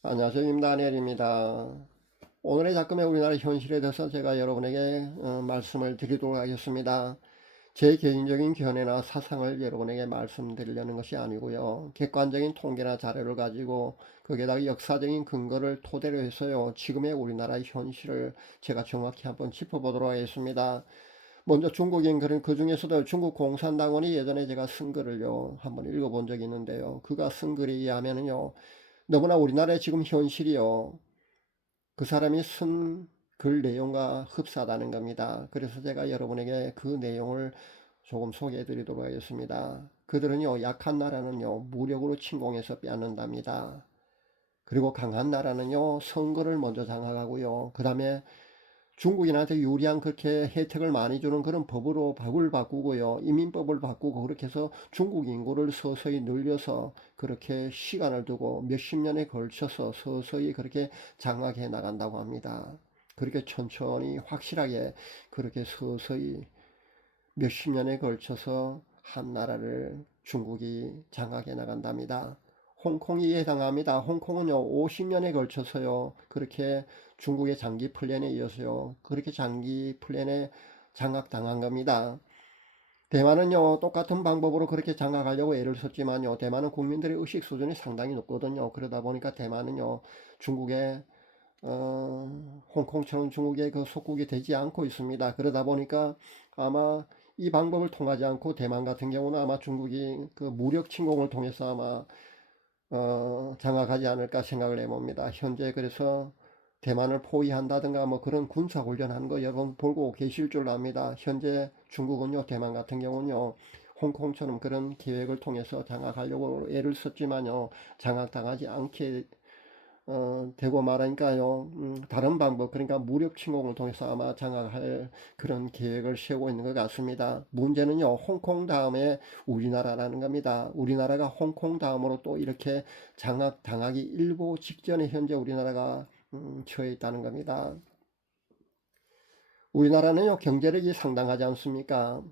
안녕하세요. 임다니엘입니다. 오늘의 작품의 우리나라 현실에 대해서 제가 여러분에게 어, 말씀을 드리도록 하겠습니다. 제 개인적인 견해나 사상을 여러분에게 말씀드리려는 것이 아니고요. 객관적인 통계나 자료를 가지고 거기에다가 역사적인 근거를 토대로 해서요. 지금의 우리나라의 현실을 제가 정확히 한번 짚어보도록 하겠습니다. 먼저 중국인 그런 그 중에서도 중국 공산당원이 예전에 제가 쓴 글을요 한번 읽어본 적이 있는데요. 그가 쓴 글에 의하면은요 너무나 우리나라의 지금 현실이요 그 사람이 쓴 글 내용과 흡사하다는 겁니다. 그래서 제가 여러분에게 그 내용을 조금 소개해 드리도록 하겠습니다. 그들은요 약한 나라는요 무력으로 침공해서 빼앗는답니다. 그리고 강한 나라는요 선거를 먼저 장악하고요 그 다음에 중국인한테 유리한 그렇게 혜택을 많이 주는 그런 법으로 법을 바꾸고요. 이민법을 바꾸고 그렇게 해서 중국 인구를 서서히 늘려서 그렇게 시간을 두고 몇십 년에 걸쳐서 서서히 그렇게 장악해 나간다고 합니다. 그렇게 천천히 확실하게 그렇게 서서히 몇십 년에 걸쳐서 한 나라를 중국이 장악해 나간답니다. 홍콩이 해당합니다. 홍콩은요, 50년에 걸쳐서요, 그렇게 중국의 장기 플랜에 이어서요, 그렇게 장기 플랜에 장악당한 겁니다. 대만은요, 똑같은 방법으로 그렇게 장악하려고 애를 썼지만요, 대만은 국민들의 의식 수준이 상당히 높거든요. 그러다 보니까 대만은요, 중국의, 어, 홍콩처럼 중국의 그 속국이 되지 않고 있습니다. 그러다 보니까 아마 이 방법을 통하지 않고 대만 같은 경우는 아마 중국이 그 무력 침공을 통해서 아마 어, 장악하지 않을까 생각을 해봅니다. 현재 그래서 대만을 포위한다든가 뭐 그런 군사 훈련하는 거 여러분 보고 계실 줄 압니다. 현재 중국은요, 대만 같은 경우는요, 홍콩처럼 그런 계획을 통해서 장악하려고 애를 썼지만요, 장악당하지 않게 어, 되고 말하니까요, 음, 다른 방법, 그러니까 무력 침공을 통해서 아마 장악할 그런 계획을 세우고 있는 것 같습니다. 문제는요, 홍콩 다음에 우리나라라는 겁니다. 우리나라가 홍콩 다음으로 또 이렇게 장악당하기 일보 직전에 현재 우리나라가 음, 처해 있다는 겁니다. 우리나라는요, 경제력이 상당하지 않습니까?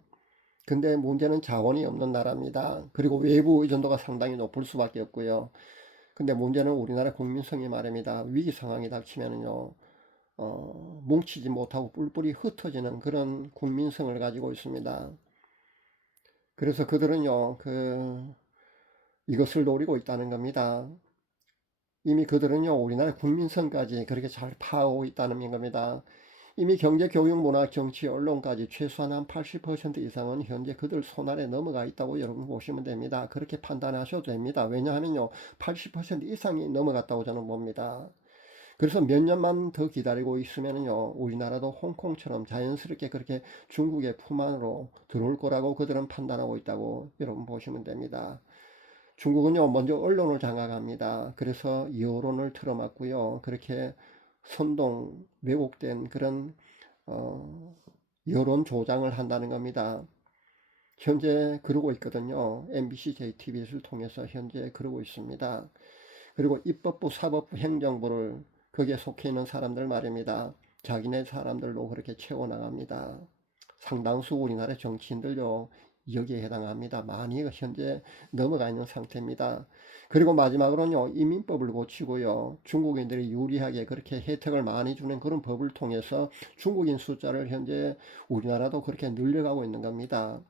근데 문제는 자원이 없는 나라입니다. 그리고 외부 의존도가 상당히 높을 수밖에 없고요. 근데 문제는 우리나라 국민성이 말입니다. 위기 상황이 닥치면은요, 어, 뭉치지 못하고 뿔뿔이 흩어지는 그런 국민성을 가지고 있습니다. 그래서 그들은요, 그, 이것을 노리고 있다는 겁니다. 이미 그들은요, 우리나라 국민성까지 그렇게 잘 파악하고 있다는 겁니다. 이미 경제, 교육, 문화, 정치, 언론까지 최소한 한 80% 이상은 현재 그들 손아래 넘어가 있다고 여러분 보시면 됩니다. 그렇게 판단하셔도 됩니다. 왜냐하면요, 80% 이상이 넘어갔다고 저는 봅니다. 그래서 몇 년만 더 기다리고 있으면요, 우리나라도 홍콩처럼 자연스럽게 그렇게 중국의 품 안으로 들어올 거라고 그들은 판단하고 있다고 여러분 보시면 됩니다. 중국은요, 먼저 언론을 장악합니다. 그래서 여론을 틀어막고요. 그렇게 선동, 왜곡된 그런, 어, 여론 조장을 한다는 겁니다. 현재 그러고 있거든요. MBC, JTBC를 통해서 현재 그러고 있습니다. 그리고 입법부, 사법부, 행정부를 거기에 속해 있는 사람들 말입니다. 자기네 사람들로 그렇게 채워나갑니다. 상당수 우리나라 정치인들요, 여기에 해당합니다. 많이 현재 넘어가 있는 상태입니다. 그리고 마지막으로는요, 이민법을 고치고요, 중국인들이 유리하게 그렇게 혜택을 많이 주는 그런 법을 통해서 중국인 숫자를 현재 우리나라도 그렇게 늘려가고 있는 겁니다.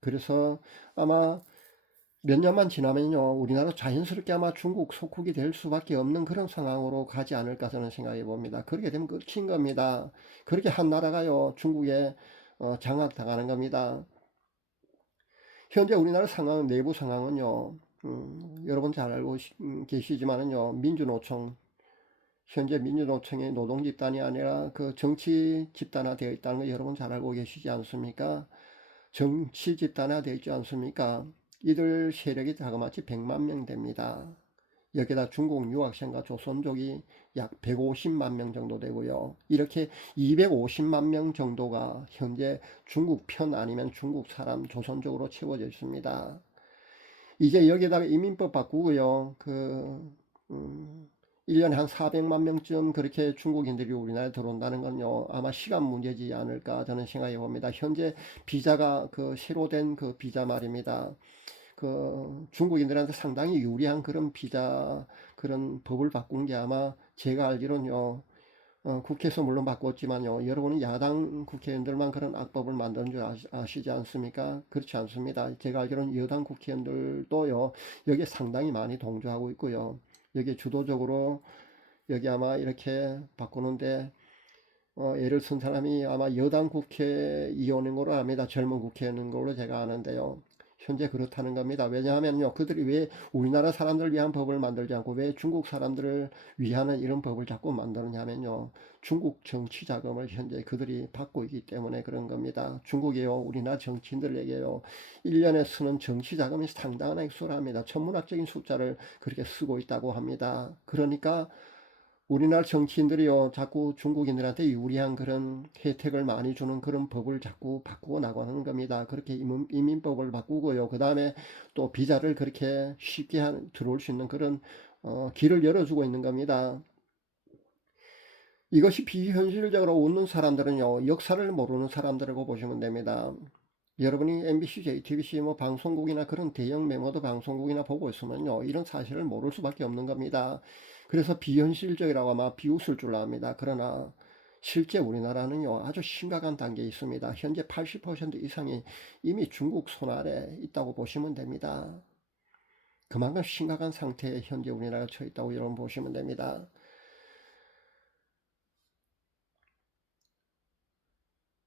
그래서 아마 몇 년만 지나면요, 우리나라 자연스럽게 아마 중국 속국이 될 수밖에 없는 그런 상황으로 가지 않을까 저는 생각해 봅니다. 그렇게 되면 끝인 겁니다. 그렇게 한 나라가요, 중국에 어, 장악당하는 겁니다. 현재 우리나라 상황, 내부 상황은요, 음, 여러분 잘 알고 음, 계시지만은요, 민주노총, 현재 민주노총의 노동 집단이 아니라 그 정치 집단화 되어 있다는 거 여러분 잘 알고 계시지 않습니까? 정치 집단화 되어 있지 않습니까? 이들 세력이 자그마치 100만 명 됩니다. 여기다 중국 유학생과 조선족이 약 150만 명 정도 되고요. 이렇게 250만 명 정도가 현재 중국 편 아니면 중국 사람 조선족으로 채워져 있습니다. 이제 여기다가 이민법 바꾸고요. 그, 음, 1년에 한 400만 명쯤 그렇게 중국인들이 우리나라에 들어온다는 건요. 아마 시간 문제지 않을까 저는 생각해 봅니다. 현재 비자가 그 새로 된 그 비자 말입니다. 그 중국인들한테 상당히 유리한 그런 비자 그 그런 법을 바꾼 게 아마 제가 알기로는요. 어, 국회에서 물론 바꿨지만요. 여러분은 야당 국회의원들만 그런 악법을 만드는 줄 아시, 아시지 않습니까? 그렇지 않습니다. 제가 알기로는 여당 국회의원들도요. 여기에 상당히 많이 동조하고 있고요. 여기 주도적으로 여기 아마 이렇게 바꾸는데 어, 예를 든 사람이 아마 여당 국회의원인 걸로 압니다. 젊은 국회의원인 걸로 제가 아는데요. 현재 그렇다는 겁니다. 왜냐하면요. 그들이 왜 우리나라 사람들을 위한 법을 만들지 않고 왜 중국 사람들을 위하는 이런 법을 자꾸 만드느냐면요. 중국 정치 자금을 현재 그들이 받고 있기 때문에 그런 겁니다. 중국이요. 우리나라 정치인들에게요. 1년에 쓰는 정치 자금이 상당한 액수를 합니다. 천문학적인 숫자를 그렇게 쓰고 있다고 합니다. 그러니까 우리나라 정치인들이요, 자꾸 중국인들한테 유리한 그런 혜택을 많이 주는 그런 법을 자꾸 바꾸고 나가는 겁니다. 그렇게 이민, 이민 법을 바꾸고요. 그 다음에 또 비자를 그렇게 쉽게 한, 들어올 수 있는 그런 어, 길을 열어주고 있는 겁니다. 이것이 비현실적으로 웃는 사람들은요, 역사를 모르는 사람들이라고 보시면 됩니다. 여러분이 MBC, JTBC 뭐 방송국이나 그런 대형 메모드 방송국이나 보고 있으면요, 이런 사실을 모를 수밖에 없는 겁니다. 그래서 비현실적이라고 아마 비웃을 줄 압니다. 그러나 실제 우리나라는요, 아주 심각한 단계에 있습니다. 현재 80% 이상이 이미 중국 손 아래 있다고 보시면 됩니다. 그만큼 심각한 상태에 현재 우리나라가 처해 있다고 여러분 보시면 됩니다.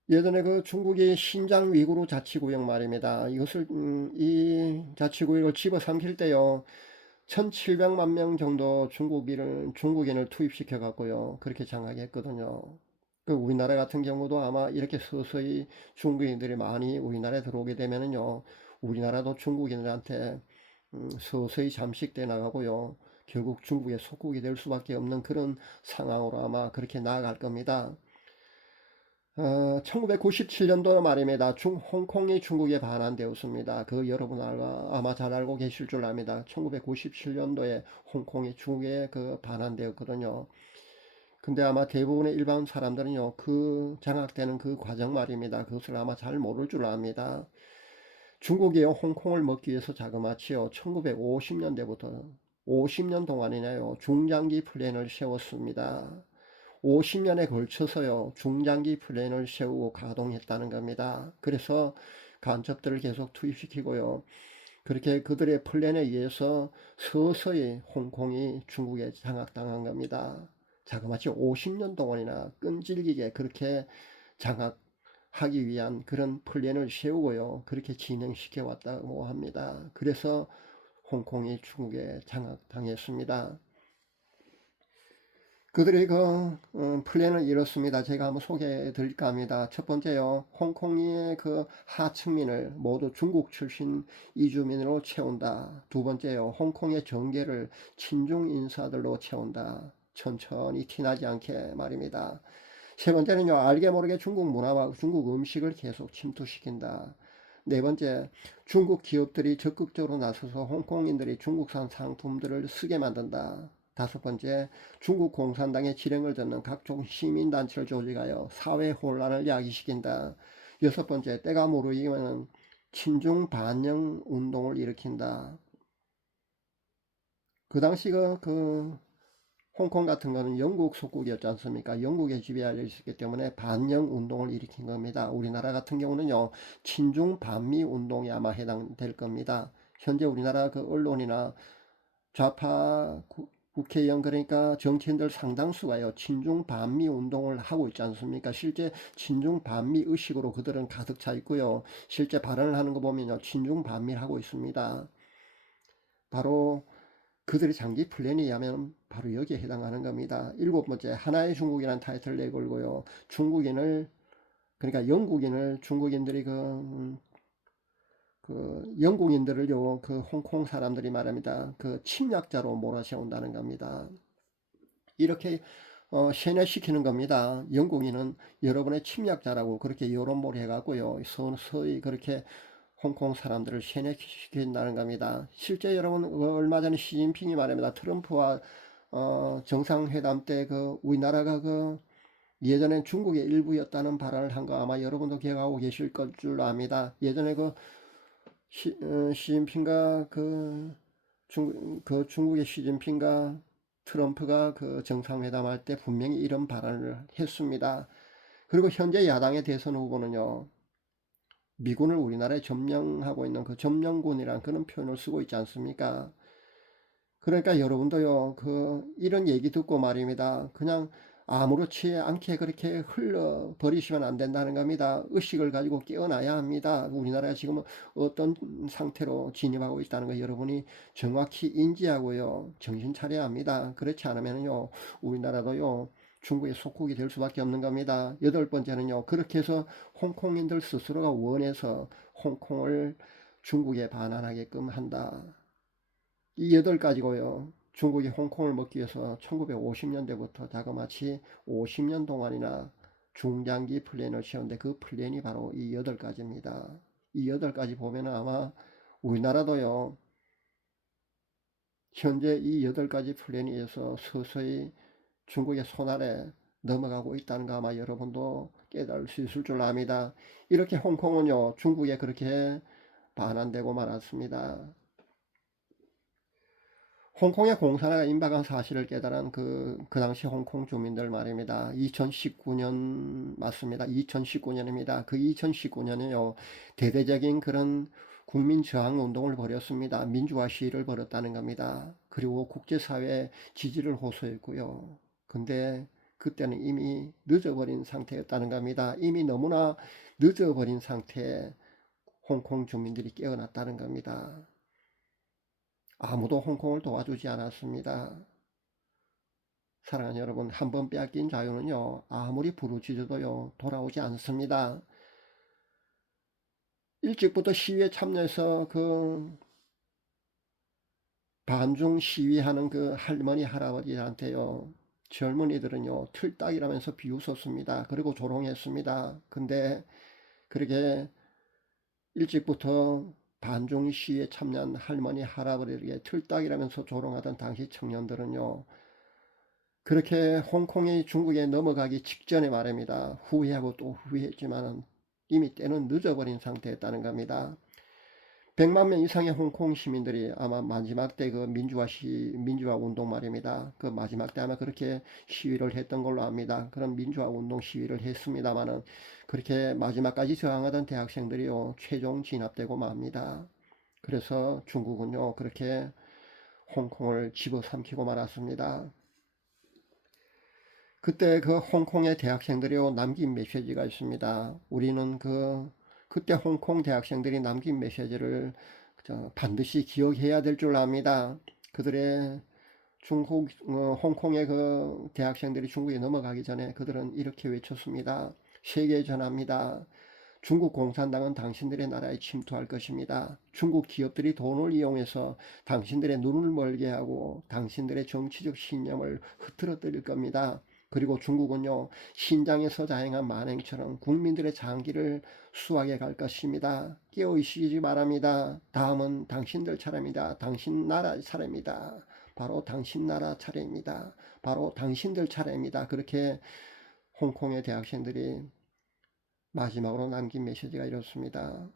예전에 그 중국이 신장 위구르 자치구역 말입니다. 이것을 음, 이 자치구역을 집어삼킬 때요. 1700만 명 정도 중국인을 중국인을 투입시켜 갖고요. 그렇게 장악했거든요. 그 우리나라 같은 경우도 아마 이렇게 서서히 중국인들이 많이 우리나라에 들어오게 되면은요. 우리나라도 중국인들한테 음, 서서히 잠식돼 나가고요. 결국 중국의 속국이 될 수밖에 없는 그런 상황으로 아마 그렇게 나아갈 겁니다. 어, 1997년도 말입니다. 중, 홍콩이 중국에 반환되었습니다. 그 여러분 아마 잘 알고 계실 줄 압니다. 1997년도에 홍콩이 중국에 그 반환되었거든요. 근데 아마 대부분의 일반 사람들은요, 그 장악되는 그 과정 말입니다. 그것을 아마 잘 모를 줄 압니다. 중국이 홍콩을 먹기 위해서 자그마치요, 1950년대부터 50년 동안이나요, 중장기 플랜을 세웠습니다. 50년에 걸쳐서요, 중장기 플랜을 세우고 가동했다는 겁니다. 그래서 간첩들을 계속 투입시키고요. 그렇게 그들의 플랜에 의해서 서서히 홍콩이 중국에 장악당한 겁니다. 자그마치 50년 동안이나 끈질기게 그렇게 장악하기 위한 그런 플랜을 세우고요. 그렇게 진행시켜 왔다고 합니다. 그래서 홍콩이 중국에 장악당했습니다. 그들의 그 음, 플랜은 이렇습니다. 제가 한번 소개해 드릴까 합니다. 첫 번째요. 홍콩의 그 하층민을 모두 중국 출신 이주민으로 채운다. 두 번째요. 홍콩의 정계를 친중 인사들로 채운다. 천천히 티나지 않게 말입니다. 세 번째는요. 알게 모르게 중국 문화와 중국 음식을 계속 침투시킨다. 네 번째, 중국 기업들이 적극적으로 나서서 홍콩인들이 중국산 상품들을 쓰게 만든다. 다섯 번째, 중국 공산당의 지령을 듣는 각종 시민단체를 조직하여 사회 혼란을 야기시킨다. 여섯 번째, 때가 모르기면 친중 반영 운동을 일으킨다. 그 당시 그, 그 홍콩 같은 거는 영국 속국이었지 않습니까? 영국에 지배하여 있었기 때문에 반영 운동을 일으킨 겁니다. 우리나라 같은 경우는요, 친중 반미 운동에 아마 해당될 겁니다. 현재 우리나라 그 언론이나 좌파 국회의원 그러니까 정치인들 상당수가요 친중 반미 운동을 하고 있지 않습니까? 실제 친중 반미 의식으로 그들은 가득 차 있고요. 실제 발언을 하는 거 보면요 친중 반미를 하고 있습니다. 바로 그들의 장기 플랜에 의하면 바로 여기에 해당하는 겁니다. 일곱 번째 하나의 중국이라는 타이틀을 내걸고요. 중국인을 그러니까 영국인을 중국인들이 그 음, 그 영국인들을요, 그 홍콩 사람들이 말합니다. 그 침략자로 몰아세운다는 겁니다. 이렇게 어, 세뇌시키는 겁니다. 영국인은 여러분의 침략자라고 그렇게 여론몰이 해갖고요. 서서히 그렇게 홍콩 사람들을 세뇌시킨다는 겁니다. 실제 여러분 얼마 전에 시진핑이 말합니다. 트럼프와 어, 정상회담 때 그 우리나라가 그 예전엔 중국의 일부였다는 발언을 한 거 아마 여러분도 기억하고 계실 것 줄 압니다. 예전에 그 시, 어, 시진핑과 그, 중, 그 중국의 시진핑과 트럼프가 그 정상회담할 때 분명히 이런 발언을 했습니다. 그리고 현재 야당의 대선 후보는요, 미군을 우리나라에 점령하고 있는 그 점령군이란 그런 표현을 쓰고 있지 않습니까? 그러니까 여러분도요, 그, 이런 얘기 듣고 말입니다. 그냥 아무렇지 않게 그렇게 흘러버리시면 안 된다는 겁니다. 의식을 가지고 깨어나야 합니다. 우리나라가 지금 어떤 상태로 진입하고 있다는 거 여러분이 정확히 인지하고요. 정신 차려야 합니다. 그렇지 않으면요, 우리나라도요, 중국의 속국이 될 수밖에 없는 겁니다. 여덟 번째는요, 그렇게 해서 홍콩인들 스스로가 원해서 홍콩을 중국에 반환하게끔 한다. 이 여덟 가지고요. 중국이 홍콩을 먹기 위해서 1950년대부터 자그마치 50년 동안이나 중장기 플랜을 세웠는데 그 플랜이 바로 이 여덟 가지입니다. 이 여덟 가지 보면은 아마 우리나라도요. 현재 이 여덟 가지 플랜에 의해서 서서히 중국의 손아래 넘어가고 있다는 거 아마 여러분도 깨달을 수 있을 줄 압니다. 이렇게 홍콩은요, 중국에 그렇게 반환되고 말았습니다. 홍콩의 공산화가 임박한 사실을 깨달은 그, 그 당시 홍콩 주민들 말입니다. 2019년 맞습니다. 2019년입니다. 그 2019년에요, 대대적인 그런 국민 저항 운동을 벌였습니다. 민주화 시위를 벌였다는 겁니다. 그리고 국제사회 지지를 호소했고요. 근데 그때는 이미 늦어버린 상태였다는 겁니다. 이미 너무나 늦어버린 상태에 홍콩 주민들이 깨어났다는 겁니다. 아무도 홍콩을 도와주지 않았습니다. 사랑하는 여러분, 한 번 빼앗긴 자유는요, 아무리 부르짖어도요, 돌아오지 않습니다. 일찍부터 시위에 참여해서 그 반중 시위하는 그 할머니, 할아버지한테요, 젊은이들은요, 틀딱이라면서 비웃었습니다. 그리고 조롱했습니다. 근데 그렇게 일찍부터 반중 시위에 참여한 할머니, 할아버지에게 틀딱이라면서 조롱하던 당시 청년들은요, 그렇게 홍콩이 중국에 넘어가기 직전에 말입니다. 후회하고 또 후회했지만 이미 때는 늦어버린 상태였다는 겁니다. 100만 명 이상의 홍콩 시민들이 아마 마지막 때 그 민주화 시 민주화 운동 말입니다. 그 마지막 때 아마 그렇게 시위를 했던 걸로 압니다. 그런 민주화 운동 시위를 했습니다만은 그렇게 마지막까지 저항하던 대학생들이요 최종 진압되고 맙니다. 그래서 중국은요 그렇게 홍콩을 집어삼키고 말았습니다. 그때 그 홍콩의 대학생들이요 남긴 메시지가 있습니다. 우리는 그 그때 홍콩 대학생들이 남긴 메시지를 반드시 기억해야 될 줄 압니다. 그들의 중국, 어, 홍콩의 그 대학생들이 중국에 넘어가기 전에 그들은 이렇게 외쳤습니다. 세계에 전합니다. 중국 공산당은 당신들의 나라에 침투할 것입니다. 중국 기업들이 돈을 이용해서 당신들의 눈을 멀게 하고 당신들의 정치적 신념을 흐트러뜨릴 겁니다. 그리고 중국은요, 신장에서 자행한 만행처럼 국민들의 장기를 수하게 갈 것입니다. 깨어있시기 바랍니다. 다음은 당신들 차례입니다. 당신 나라 차례입니다. 바로 당신 나라 차례입니다. 바로 당신들 차례입니다. 그렇게 홍콩의 대학생들이 마지막으로 남긴 메시지가 이렇습니다.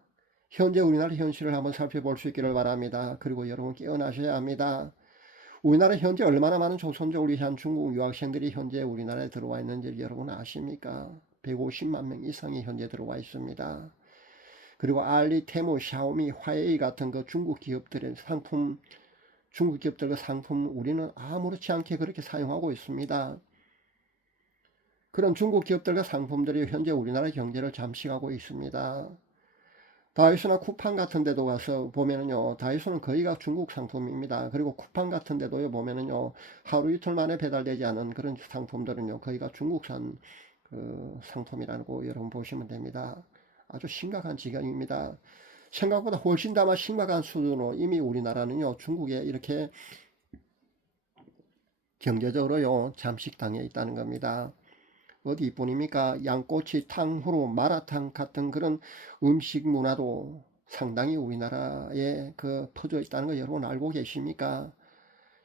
현재 우리나라 현실을 한번 살펴볼 수 있기를 바랍니다. 그리고 여러분 깨어나셔야 합니다. 우리나라 현재 얼마나 많은 조선족을 위한 중국 유학생들이 현재 우리나라에 들어와 있는지 여러분 아십니까? 150만 명 이상이 현재 들어와 있습니다. 그리고 알리, 테무, 샤오미, 화웨이 같은 그 중국 기업들의 상품, 중국 기업들의 상품 우리는 아무렇지 않게 그렇게 사용하고 있습니다. 그런 중국 기업들과 상품들이 현재 우리나라 경제를 잠식하고 있습니다. 다이소나 쿠팡 같은 데도 가서 보면은요, 다이소는 거의가 중국 상품입니다. 그리고 쿠팡 같은 데도 보면은요, 하루 이틀 만에 배달되지 않은 그런 상품들은요, 거의가 중국산 그 상품이라고 여러분 보시면 됩니다. 아주 심각한 지경입니다. 생각보다 훨씬 더 심각한 수준으로 이미 우리나라는요, 중국에 이렇게 경제적으로요, 잠식당해 있다는 겁니다. 어디 이뿐입니까? 양꼬치, 탕후루, 마라탕 같은 그런 음식 문화도 상당히 우리나라에 그 퍼져 있다는 거 여러분 알고 계십니까?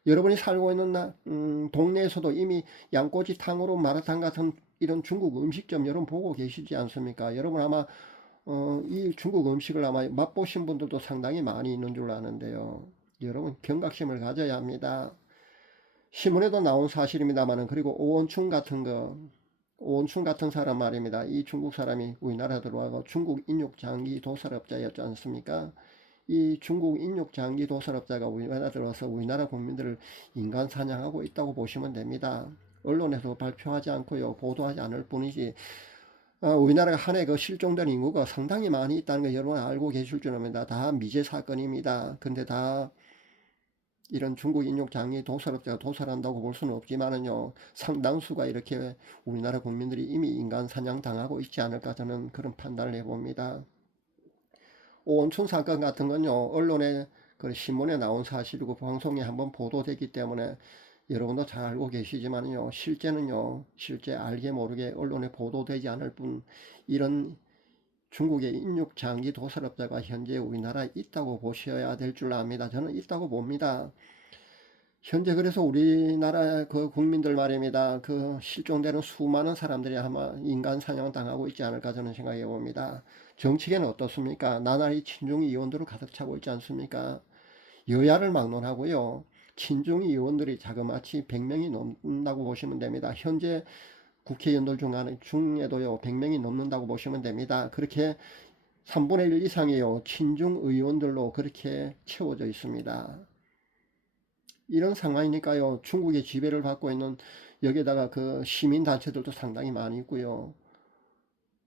여러분이 살고 있는 나, 음, 동네에서도 이미 양꼬치, 탕후루, 마라탕 같은 이런 중국 음식점 여러분 보고 계시지 않습니까? 여러분 아마 어, 이 중국 음식을 아마 맛보신 분들도 상당히 많이 있는 줄 아는데요. 여러분 경각심을 가져야 합니다. 신문에도 나온 사실입니다만은 그리고 오원충 같은 거오 원충 같은 사람 말입니다. 이 중국 사람이 우리나라 들어와서 중국 인육 장기 도살업자였지 않습니까? 이 중국 인육 장기 도살업자가 우리나라 들어와서 우리나라 국민들을 인간 사냥하고 있다고 보시면 됩니다. 언론에서 발표하지 않고요 보도하지 않을 뿐이지 어, 우리나라가 한 해 그 실종된 인구가 상당히 많이 있다는 거 여러분 알고 계실 줄 압니다. 다 미제 사건입니다. 근데 다 이런 중국 인육 장애 도살업자가 도살한다고 볼 수는 없지만은요 상당수가 이렇게 우리나라 국민들이 이미 인간 사냥 당하고 있지 않을까 저는 그런 판단을 해봅니다. 오원춘 사건 같은 건요 언론에 그 신문에 나온 사실이고 방송에 한번 보도됐기 때문에 여러분도 잘 알고 계시지만요 실제는요 실제 알게 모르게 언론에 보도되지 않을 뿐 이런 중국의 인육 장기 도살업자가 현재 우리나라에 있다고 보셔야 될 줄 압니다. 저는 있다고 봅니다. 현재 그래서 우리나라 그 국민들 말입니다. 그 실종되는 수많은 사람들이 아마 인간 사냥 당하고 있지 않을까 저는 생각해 봅니다. 정치계는 어떻습니까? 나날이 친중 의원들로 가득 차고 있지 않습니까? 여야를 막론하고요. 친중 의원들이 자그마치 100명이 넘는다고 보시면 됩니다. 현재 국회의원들 중에도요 100명이 넘는다고 보시면 됩니다. 그렇게 3분의 1 이상이요 친중 의원들로 그렇게 채워져 있습니다. 이런 상황이니까요 중국의 지배를 받고 있는 여기에다가 그 시민 단체들도 상당히 많이 있고요.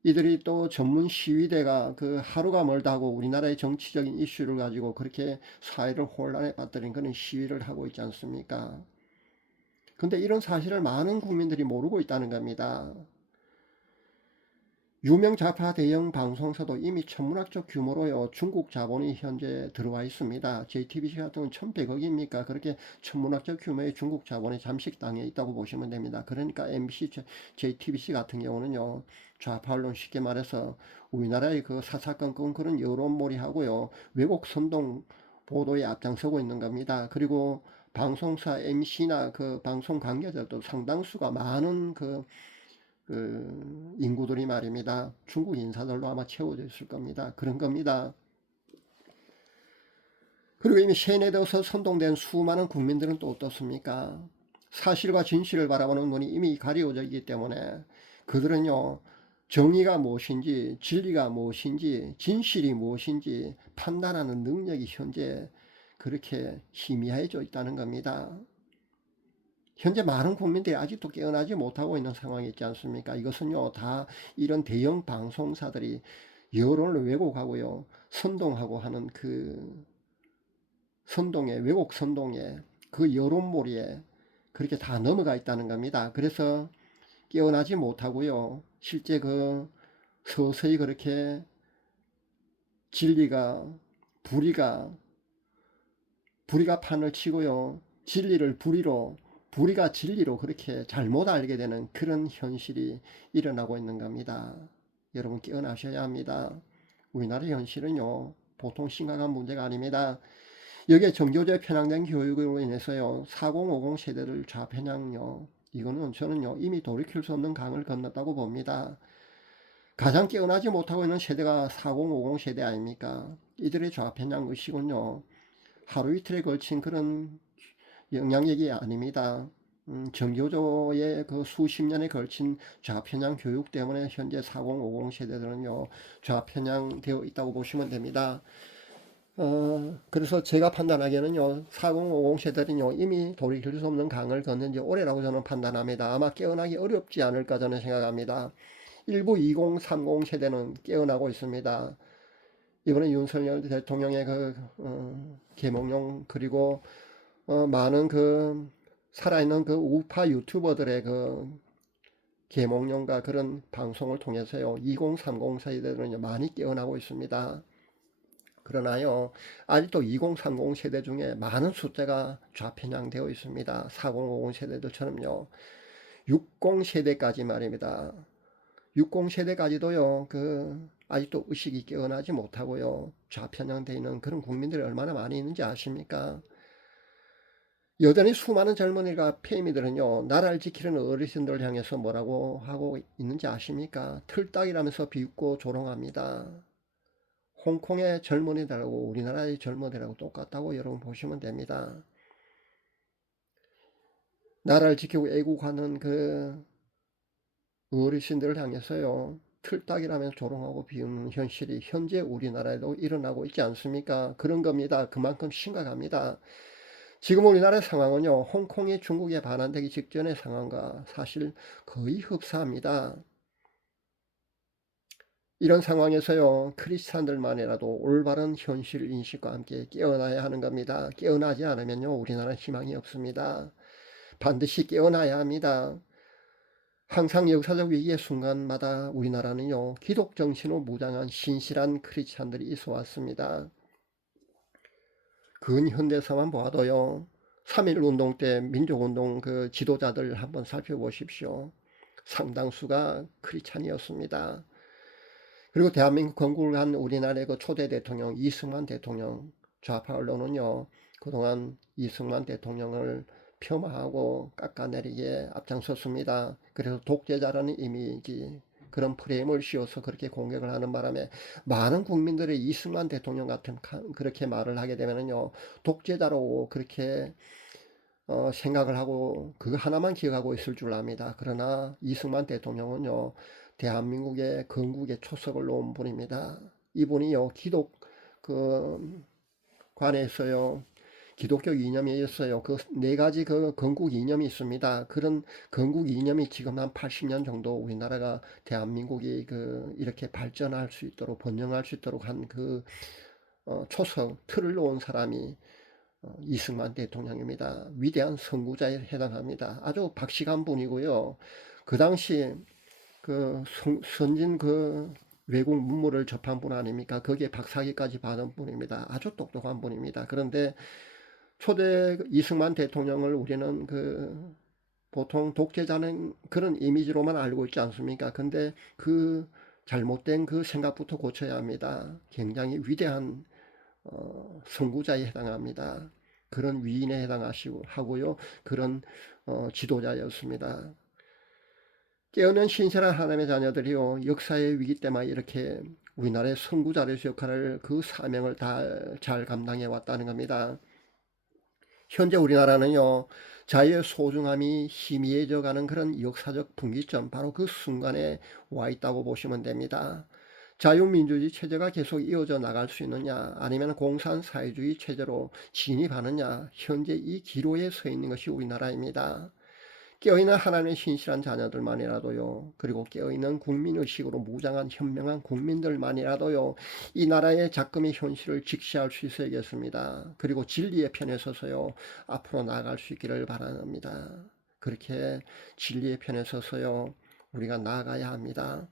이들이 또 전문 시위대가 그 하루가 멀다 하고 우리나라의 정치적인 이슈를 가지고 그렇게 사회를 혼란에 빠뜨린 그런 시위를 하고 있지 않습니까? 근데 이런 사실을 많은 국민들이 모르고 있다는 겁니다. 유명 좌파 대형 방송사도 이미 천문학적 규모로요 중국 자본이 현재 들어와 있습니다. JTBC 같은 건 1100억입니까? 그렇게 천문학적 규모의 중국 자본이 잠식 당해 있다고 보시면 됩니다. 그러니까 MBC, JTBC 같은 경우는요 좌파 언론 쉽게 말해서 우리나라의 그 사사건건 그런 여론몰이하고요 왜곡 선동 보도에 앞장서고 있는 겁니다. 그리고 방송사 MC나 그 방송 관계자도 상당수가 많은 그, 그 인구들이 말입니다. 중국 인사들로 아마 채워져 있을 겁니다. 그런 겁니다. 그리고 이미 세뇌되어서 선동된 수많은 국민들은 또 어떻습니까? 사실과 진실을 바라보는 눈이 이미 가려져 있기 때문에 그들은요, 정의가 무엇인지, 진리가 무엇인지, 진실이 무엇인지 판단하는 능력이 현재 그렇게 희미해져 있다는 겁니다. 현재 많은 국민들이 아직도 깨어나지 못하고 있는 상황이 있지 않습니까? 이것은요, 다 이런 대형 방송사들이 여론을 왜곡하고요, 선동하고 하는 그 선동에, 왜곡 선동에, 그 여론몰이에 그렇게 다 넘어가 있다는 겁니다. 그래서 깨어나지 못하고요, 실제 그 서서히 그렇게 진리가, 불의가 불의가 판을 치고요. 진리를 불의로, 불의가 진리로 그렇게 잘못 알게 되는 그런 현실이 일어나고 있는 겁니다. 여러분 깨어나셔야 합니다. 우리나라 현실은요, 보통 심각한 문제가 아닙니다. 여기에 정교제 편향된 교육으로 인해서요, 4050 세대를 좌편향요, 이거는 저는요, 이미 돌이킬 수 없는 강을 건넜다고 봅니다. 가장 깨어나지 못하고 있는 세대가 4050 세대 아닙니까? 이들의 좌편향 의식은요, 하루 이틀에 걸친 그런 영향력이 아닙니다. 음, 정교조의 그 수십 년에 걸친 좌편향 교육 때문에 현재 4050 세대들은요, 좌편향 되어 있다고 보시면 됩니다. 어, 그래서 제가 판단하기에는요, 4050 세대는요, 이미 돌이킬 수 없는 강을 걷는 지 오래라고 저는 판단합니다. 아마 깨어나기 어렵지 않을까 저는 생각합니다. 일부 20, 30 세대는 깨어나고 있습니다. 이번에 윤석열 대통령의 그 어, 개몽용 그리고 어, 많은 그 살아있는 그 우파 유튜버들의 그 개몽용과 그런 방송을 통해서요 2030 세대들은 많이 깨어나고 있습니다. 그러나요 아직도 2030 세대 중에 많은 숫자가 좌편향되어 있습니다. 4050 세대들처럼요 60 세대까지 말입니다. 60 세대까지도요 그 아직도 의식이 깨어나지 못하고요. 좌편향되어 있는 그런 국민들이 얼마나 많이 있는지 아십니까? 여전히 수많은 젊은이가 페미들은요 나라를 지키는 어르신들을 향해서 뭐라고 하고 있는지 아십니까? 틀딱이라면서 비웃고 조롱합니다. 홍콩의 젊은이들하고 우리나라의 젊은이들하고 똑같다고 여러분 보시면 됩니다. 나라를 지키고 애국하는 그 어르신들을 향해서요. 틀딱이라면 조롱하고 비웃는 현실이 현재 우리나라에도 일어나고 있지 않습니까? 그런 겁니다. 그만큼 심각합니다. 지금 우리나라의 상황은요, 홍콩이 중국에 반환되기 직전의 상황과 사실 거의 흡사합니다. 이런 상황에서요, 크리스찬들만이라도 올바른 현실 인식과 함께 깨어나야 하는 겁니다. 깨어나지 않으면요, 우리나라는 희망이 없습니다. 반드시 깨어나야 합니다. 항상 역사적 위기의 순간마다 우리나라는요, 기독 정신으로 무장한 신실한 크리스찬들이 있어 왔습니다. 근현대사만 보아도요, 3.1 운동 때 민족운동 그 지도자들 한번 살펴보십시오. 상당수가 크리스찬이었습니다. 그리고 대한민국 건국을 한 우리나라의 그 초대 대통령 이승만 대통령 좌파 언론은요 그동안 이승만 대통령을 폄하하고 깎아내리기에 앞장섰습니다. 그래서 독재자라는 이미지 그런 프레임을 씌워서 그렇게 공격을 하는 바람에 많은 국민들이 이승만 대통령 같은 그렇게 말을 하게 되면요 독재자로 그렇게 어, 생각을 하고 그거 하나만 기억하고 있을 줄 압니다. 그러나 이승만 대통령은요 대한민국의 건국의 초석을 놓은 분입니다. 이분이요 기독 그 관에서요 기독교 이념이 있어요. 그 네 가지 그 건국 이념이 있습니다. 그런 건국 이념이 지금 한 80년 정도 우리나라가 대한민국이 그 이렇게 발전할 수 있도록 번영할 수 있도록 한그 어, 초석 틀을 놓은 사람이 어, 이승만 대통령입니다. 위대한 선구자에 해당합니다. 아주 박식한 분이고요. 그 당시 그 선, 선진 그 외국 문물을 접한 분 아닙니까? 거기에 박사기까지 받은 분입니다. 아주 똑똑한 분입니다. 그런데 초대 이승만 대통령을 우리는 그 보통 독재자는 그런 이미지로만 알고 있지 않습니까? 근데 그 잘못된 그 생각부터 고쳐야 합니다. 굉장히 위대한 어, 선구자에 해당합니다. 그런 위인에 해당하시고 하고요. 그런 어, 지도자였습니다. 깨어난 신실한 하나님의 자녀들이요 역사의 위기 때만 이렇게 우리나라의 선구자로서 역할을 그 사명을 다 잘 감당해 왔다는 겁니다. 현재 우리나라는요 자유의 소중함이 희미해져 가는 그런 역사적 분기점 바로 그 순간에 와 있다고 보시면 됩니다. 자유민주주의 체제가 계속 이어져 나갈 수 있느냐 아니면 공산 사회주의 체제로 진입하느냐 현재 이 기로에 서 있는 것이 우리나라입니다. 깨어있는 하나님의 신실한 자녀들만이라도요, 그리고 깨어있는 국민의식으로 무장한 현명한 국민들만이라도요, 이 나라의 작금의 현실을 직시할 수 있어야겠습니다. 그리고 진리의 편에 서서요, 앞으로 나아갈 수 있기를 바랍니다. 그렇게 진리의 편에 서서요, 우리가 나아가야 합니다.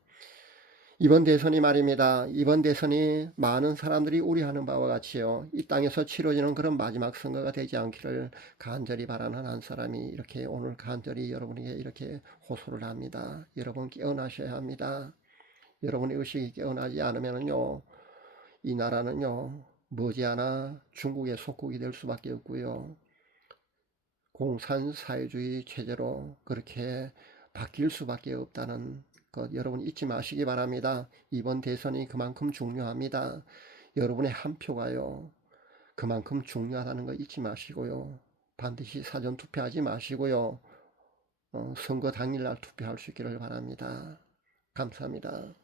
이번 대선이 말입니다. 이번 대선이 많은 사람들이 우려하는 바와 같이요. 이 땅에서 치러지는 그런 마지막 선거가 되지 않기를 간절히 바라는 한 사람이 이렇게 오늘 간절히 여러분에게 이렇게 호소를 합니다. 여러분 깨어나셔야 합니다. 여러분의 의식이 깨어나지 않으면요. 이 나라는요. 머지않아 중국의 속국이 될 수밖에 없고요. 공산 사회주의 체제로 그렇게 바뀔 수밖에 없다는 것 여러분 잊지 마시기 바랍니다. 이번 대선이 그만큼 중요합니다. 여러분의 한 표가요. 그만큼 중요하다는 거 잊지 마시고요. 반드시 사전 투표하지 마시고요. 어, 선거 당일날 투표할 수 있기를 바랍니다. 감사합니다.